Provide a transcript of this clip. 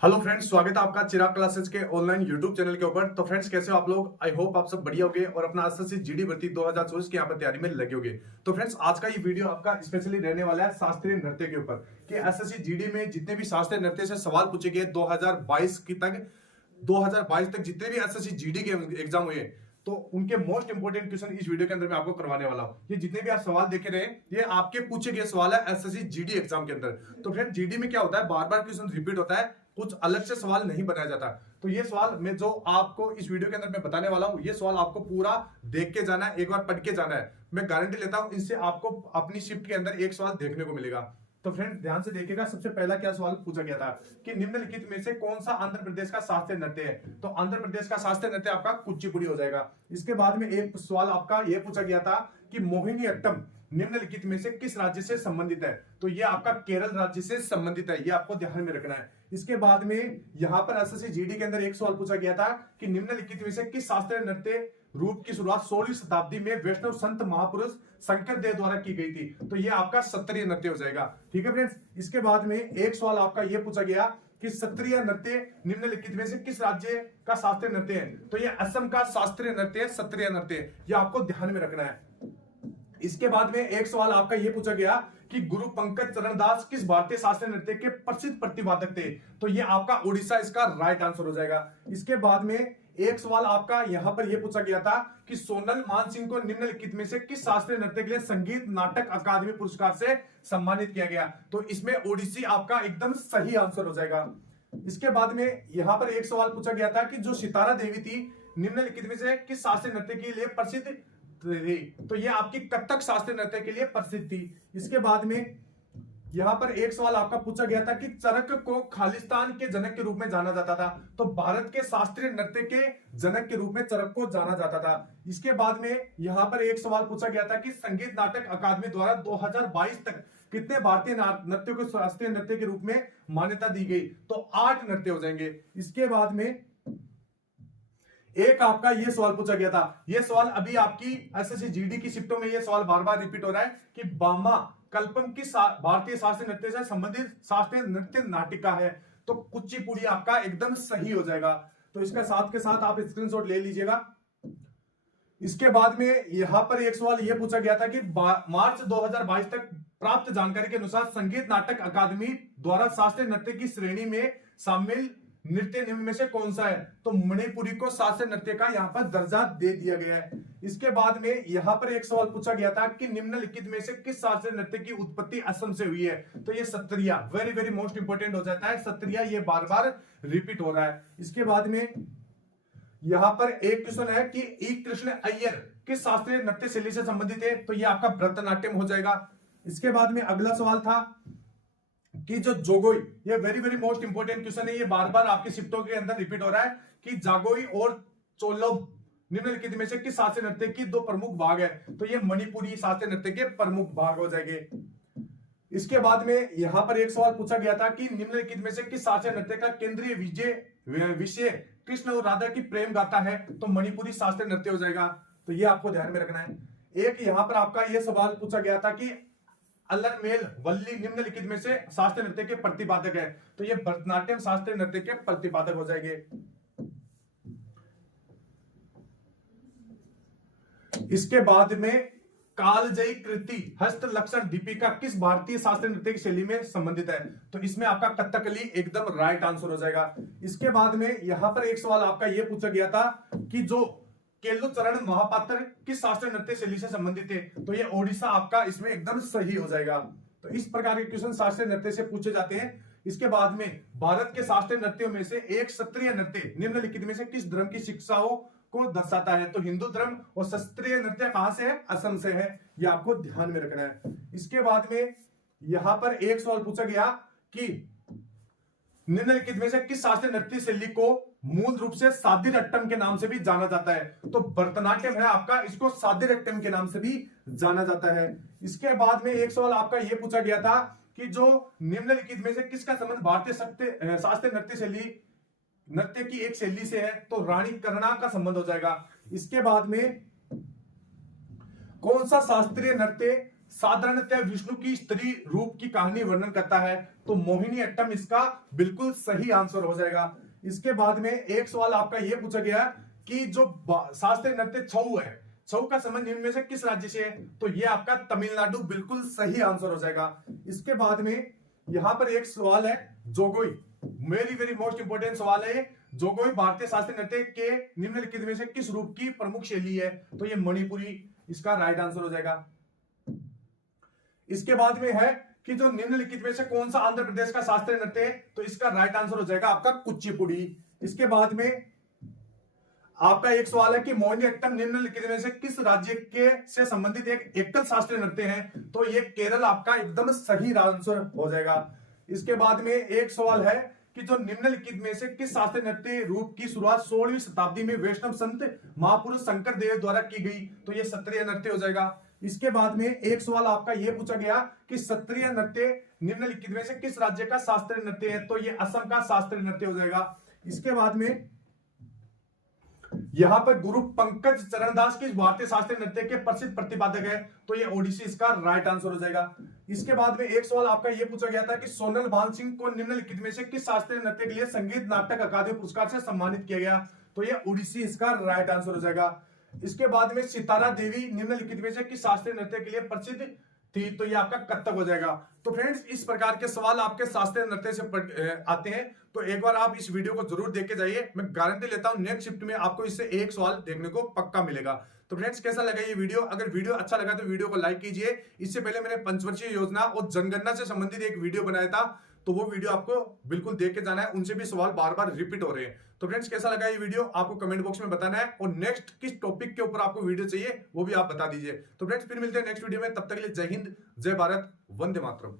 Hello friends, स्वागत है आपका चिराग क्लासेस के ऑनलाइन यूट्यूब चैनल के ऊपर। तो फ्रेंड्स, कैसे हो आप लोग? आई होप आप सब बढ़िया होगे और अपना एसएससी जीडी भर्ती 2024 की यहाँ पर तैयारी में लगे होगे। तो फ्रेंड्स, आज का ये वीडियो आपका स्पेशली रहने वाला है शास्त्रीय नृत्य के ऊपर कि एसएससी जीडी में जितने भी शास्त्रीय नृत्य से सवाल पूछे गए 2022 तक जितने भी एसएससी जीडी के एग्जाम हुए, तो उनके मोस्ट इंपोर्टेंट क्वेश्चन इस वीडियो के अंदर मैं आपको करवाने वाला हूं। ये जितने भी आप सवाल देखे रहे, ये आपके पूछे गए सवाल है एसएससी जीडी एग्जाम के अंदर। तो फ्रेंड, जीडी में क्या होता है, बार बार क्वेश्चन रिपीट होता है, कुछ अलग से सवाल नहीं बनाया जाता। तो ये सवाल मैं जो आपको इस वीडियो के अंदर मैं बताने वाला हूं, ये सवाल आपको पूरा देख के जाना है, एक बार पढ़ के जाना है। मैं गारंटी लेता हूं इससे आपको अपनी शिफ्ट के अंदर एक सवाल देखने को मिलेगा। तो फ्रेंड, ध्यान से देखिएगा। सबसे पहला क्या सवाल पूछा गया था कि निम्नलिखित में से कौन सा आंध्र प्रदेश का शास्त्रीय नृत्य है? तो आंध्र प्रदेश का शास्त्रीय नृत्य आपका कुचिपुड़ी हो जाएगा। इसके बाद में एक सवाल आपका यह पूछा गया था कि मोहिनी अट्टम निम्नलिखित में से किस राज्य से संबंधित है? तो ये आपका केरल राज्य से संबंधित है, ये आपको ध्यान में रखना है। इसके बाद में यहां पर एसएससी जीडी के अंदर एक सवाल पूछा गया था कि निम्नलिखित में से किस शास्त्रीय नृत्य रूप की शुरुआत 16वीं शताब्दी में वैष्णव संत महापुरुष शंकर देव द्वारा की गई थी? तो ये आपका सत्रिय नृत्य हो जाएगा। ठीक है फ्रेंड्स, इसके बाद में एक सवाल आपका ये पूछा गया कि सत्रिय नृत्य निम्नलिखित में से किस राज्य का शास्त्रीय नृत्य है? तो ये असम का शास्त्रीय नृत्य है, सत्रिय नृत्य। ये आपको ध्यान में रखना है। इसके बाद में एक सवाल आपका यह पूछा गया कि गुरु पंकज चरण दास किस भारतीय शास्त्रीय नृत्य के प्रसिद्ध प्रतिपादक थे? तो ये आपका उड़ीसा इसका राइट आंसर हो जाएगा। इसके बाद में एक सवाल आपका यहां पर यह पूछा गया था कि सोनल मानसिंह को निम्नलिखित में से किस शास्त्रीय नृत्य के लिए संगीत नाटक अकादमी पुरस्कार से सम्मानित किया गया? तो इसमें ओडिसी आपका एकदम सही आंसर हो जाएगा। इसके बाद में यहां पर एक सवाल पूछा गया था कि जो सितारा देवी थी निम्नलिखित में से किस शास्त्रीय नृत्य के लिए प्रसिद्ध थी? तो ये आपकी कथक शास्त्रीय नृत्य के लिए प्रसिद्ध थी। इसके बाद में यहां पर एक सवाल आपका पूछा गया था कि चरक को खालिस्तान के जनक के रूप में जाना जाता था। तो भारत के शास्त्रीय नृत्य के जनक के रूप में चरक को जाना जाता था। इसके बाद में यहां पर एक सवाल पूछा गया था कि संगीत नाटक अकादमी द्वारा 2022 तक कितने भारतीय नृत्यों को शास्त्रीय नृत्य के रूप में मान्यता दी गई? तो 8 नृत्य हो जाएंगे। इसके बाद में एक आपका ये सवाल पूछा गया था, ये सवाल अभी आपकी एसएससी जीडी की शिफ्टों में ये सवाल बार बार रिपीट हो रहा है कि बामा कल्पम किस भारतीय शास्त्रीय नृत्य से संबंधित शास्त्रीय नृत्य नाटिका है? तो कुचिपुड़ी आपका एकदम सही हो जाएगा। तो इसका साथ के साथ आप स्क्रीनशॉट ले लीजिएगा। इसके बाद में यहां पर एक सवाल यह पूछा गया था कि मार्च 2022 तक प्राप्त जानकारी के अनुसार संगीत नाटक अकादमी द्वारा शास्त्रीय नृत्य की श्रेणी में शामिल नृत्य निम्न में से कौन सा है? तो मणिपुरी को शास्त्रीय नृत्य का यहाँ पर दर्जा दे दिया गया है। इसके बाद में यहाँ पर एक सवाल पूछा गया था कि निम्नलिखित में से किस शास्त्रीय नृत्य की उत्पत्ति असम से हुई है? तो ये Sattriya, very very most important हो जाता है सत्रिया, ये बार बार रिपीट हो रहा है। इसके बाद में यहां पर एक क्वेश्चन है कि ई कृष्ण अय्यर किस शास्त्रीय नृत्य शैली से संबंधित है? तो ये आपका भरतनाट्यम हो जाएगा। इसके बाद में अगला सवाल था कि जो जोगोई, ये very very most important question है, ये बार बार आपके शिफ्टों के अंदर रिपीट हो रहा है कि जागोई और चोलब निम्नलिखित में से किस शास्त्रीय नृत्य की दो प्रमुख भाग है? तो ये मणिपुरी शास्त्रीय नृत्य के प्रमुख भाग हो जाएंगे। इसके बाद में यहां पर एक सवाल पूछा गया था कि निम्नलिखित में से किस शास्त्रीय नृत्य का केंद्रीय विषय कृष्ण और राधा की प्रेम गाथा है? तो मणिपुरी शास्त्रीय नृत्य हो जाएगा। तो ये आपको ध्यान में रखना है। एक यहां पर आपका यह सवाल पूछा गया था कि अलरमेल वल्ली निम्नलिखित में से शास्त्रीय नृत्य के प्रतिपादक है? तो ये भरतनाट्यम शास्त्रीय नृत्य के प्रतिपादक हो जाएंगे। इसके बाद में कालजयी कृति हस्त लक्षण दीपिका किस भारतीय शास्त्रीय नृत्य की शैली में संबंधित है? तो इसमें आपका कथकली एकदम राइट आंसर हो जाएगा। इसके बाद में यहां पर एक सवाल आपका यह पूछा गया था कि जो केलुचरण महापात्र किस शास्त्रीय नृत्य शैली से संबंधित है? तो ये ओडिशा आपका इसमें एकदम सही हो जाएगा। तो इस प्रकार के क्वेश्चन शास्त्रीय नृत्य से पूछे जाते हैं। इसके बाद में भारत के शास्त्रीय नृत्यों में से एक क्षत्रिय नृत्य निम्नलिखित में से किस धर्म की शिक्षाओं को दर्शाता है? तो हिंदू धर्म। और शास्त्रीय नृत्य कहां से है? असम से है। ये आपको ध्यान में रखना है। इसके बाद में यहां पर एक सवाल पूछा गया कि निम्नलिखित में से किस शास्त्रीय नृत्य शैली को मूल रूप से सादिरट्टम के नाम से भी जाना जाता है? तो भरतनाट्यम है आपका, इसको सादिरट्टम के नाम से भी जाना जाता है। इसके बाद में एक सवाल आपका यह पूछा गया था कि जो निम्नलिखित में से किसका संबंध भारतीय शास्त्रीय नृत्य शैली नृत्य की एक शैली से है? तो रानी कर्णा का संबंध हो जाएगा। इसके बाद में कौन सा शास्त्रीय नृत्य साधारणतः विष्णु की स्त्री रूप की कहानी वर्णन करता है, तो मोहिनी अट्टम इसका बिल्कुल सही आंसर हो जाएगा। इसके बाद में एक सवाल आपका यह पूछा गया कि जो शास्त्रीय नृत्य छऊ है, छऊ का संबंध निम्न में से किस राज्य से है, तो ये आपका तमिलनाडु बिल्कुल सही आंसर हो जाएगा। इसके बाद में यहां पर एक सवाल है जोगोई, वेरी वेरी मोस्ट इंपोर्टेंट सवाल है। जोगोई भारतीय शास्त्रीय नृत्य के निम्नलिखित में से किस रूप की प्रमुख शैली है, तो ये मणिपुरी इसका राइट आंसर हो जाएगा। इसके बाद में है कि जो निम्नलिखित में से कौन सा आंध्र प्रदेश का शास्त्रीय नृत्य है, तो इसका राइट आंसर हो जाएगा आपका कुचिपुड़ी। इसके बाद में आपका एक सवाल है कि मोहिनीअट्टम निम्नलिखित में से किस राज्य के से संबंधित एक एकल शास्त्रीय नृत्य है, तो ये केरल आपका एकदम सही आंसर हो जाएगा। इसके बाद में एक सवाल है कि जो निम्नलिखित में से किस शास्त्रीय नृत्य रूप की शुरुआत 16वीं शताब्दी में वैष्णव संत महापुरुष शंकर देव द्वारा की गई, तो ये सत्रिय नृत्य हो जाएगा। इसके बाद में एक सवाल आपका यह पूछा गया कि सत्रिय नृत्य निम्नलिखित में से किस राज्य का शास्त्रीय नृत्य है, तो ये असम का शास्त्रीय नृत्य हो जाएगा। इसके बाद में यहां पर गुरु पंकज चरणदास की भारतीय शास्त्रीय नृत्य के प्रसिद्ध प्रतिपादक है, तो ये ओडिसी इसका राइट आंसर हो जाएगा। इसके बाद में एक सवाल आपका यह पूछा गया था कि सोनल भान सिंह को निम्नलिखित में से किस शास्त्रीय नृत्य के लिए संगीत नाटक अकादमी पुरस्कार से सम्मानित किया गया, तो ये ओडिसी इसका राइट आंसर हो जाएगा। इसके बाद में सितारा देवी निम्नलिखित में से किस शास्त्रीय नृत्य के लिए प्रसिद्ध थी, तो ये आपका कथक हो जाएगा। तो फ्रेंड्स, इस प्रकार के सवाल आपके शास्त्रीय नृत्य से आते हैं, तो एक बार आप इस वीडियो को जरूर देख के जाइए। मैं गारंटी लेता हूं नेक्स्ट शिफ्ट में आपको इससे एक सवाल देखने को पक्का मिलेगा। तो फ्रेंड्स, कैसा लगा ये वीडियो? अगर वीडियो अच्छा लगा तो वीडियो को लाइक कीजिए। इससे पहले मैंने पंचवर्षीय योजना और जनगणना से संबंधित एक वीडियो बनाया था, तो वो वीडियो आपको बिल्कुल देख के जाना है, उनसे भी सवाल बार बार रिपीट हो रहे हैं। तो फ्रेंड्स, कैसा लगा ये वीडियो आपको कमेंट बॉक्स में बताना है, और नेक्स्ट किस टॉपिक के ऊपर आपको वीडियो चाहिए वो भी आप बता दीजिए। तो फ्रेंड्स, फिर मिलते हैं नेक्स्ट वीडियो में, तब तक के लिए जय हिंद, जय भारत, वंदे मातरम।